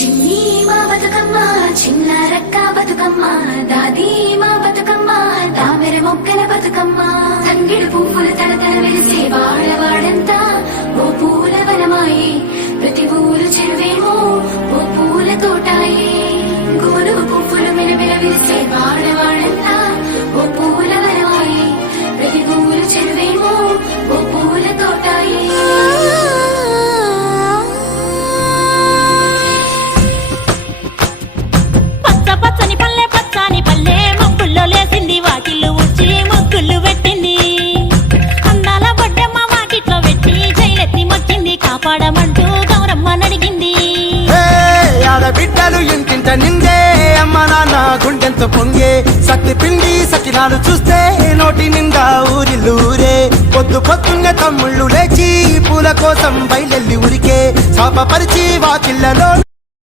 చిన్ని మా బతుకమ్మ చిన్న రక్క బతుకమ్మ దాది మా బతుకమ్మ దామెర మొక్కల బతుకమ్మ తంగిడు పువ్వులు తలతల వెలిసే వాడవాడంతా ఓ పూల వనమాయి ప్రతి ఊరు చెరువేమో ఓ పూల తోటాయి గుమరుగు పువ్వులు మిలమిల విరిసే వాడవాడంతా ఓ పూల వనమాయి ప్రతి ఊరు చెరువేమో ఓ పూల తోటాయి పచ్చని పల్లె పచ్చని పల్లె మొక్కుల్లో లేసింది వాకిళ్ళు ఉచ్చి మొక్కులు పెట్టింది అందాల బొడ్డమ్మ వాకిట్లో పెట్టి జైలెత్తి మొక్కింది కాపాడమంటూ గౌరమ్మ నడిగింది ఆడబిడ్డలు ఇంటింట నిందే అమ్మ నాన్న గుండెంతో పొంగే సత్తి పిండి సకినాలు చూస్తే నోటి నిండా ఊరిల్లూరే పొద్దున్నే తమ్ముళ్ళు లేచి పూల కోసం బయలెల్లి ఉరికే శాపపరిచి వాకిళ్ళలో